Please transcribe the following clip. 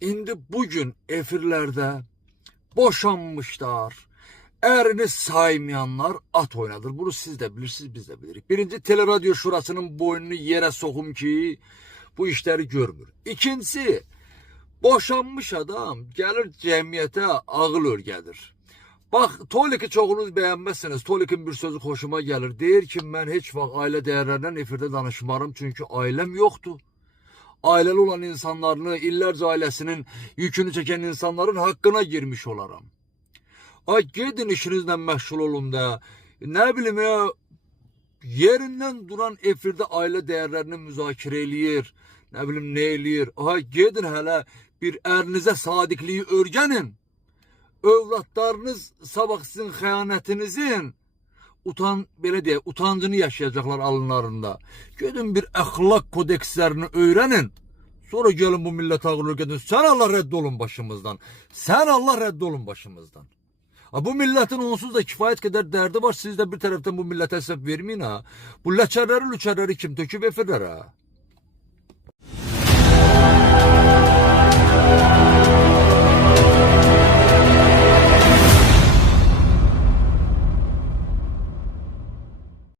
indi bugün efirlerde boşanmışlar. Erini saymayanlar at oynadır. Bunu siz de bilirsiniz, biz de bilirik. Birinci, Teleradyo Şurası'nın boynunu yere sokum ki bu işleri görmür. İkincisi, boşanmış adam gelir cemiyete ağıl örgedir. Bak, Tolik'i çoğunuz beğenmezsiniz. Tolik'in bir sözü hoşuma gelir. Deyir ki, ben hiç vaxt aile değerlerinden efirde danışmarım çünkü ailem yoktu. Aileli olan insanlarını, illerce ailesinin yükünü çeken insanların hakkına girmiş olaram. Ay, gidin işinizle meşgul olun da. Ne bileyim ya, yerinden duran efirde aile değerlerini müzakere eləyir. Ne bileyim ne eləyir. Ay, gidin hele bir erinize sadikliği örgenin. Övladlarınız sabah sizin xəyanətinizin belə deyə, utancını yaşayacaklar alınlarında. Gidin bir əxlaq kodekslerini öğrenin. Sonra gelin bu millete ağırlık edin. Sen Allah redd olun başımızdan. Sen Allah redd olun başımızdan. Bu milletin onsuz da kifayet kadar derdi var. Siz de bir taraftan bu millete hesap vermeyin ha. Bu leçerleri lüçerleri kim töküp efirler ha.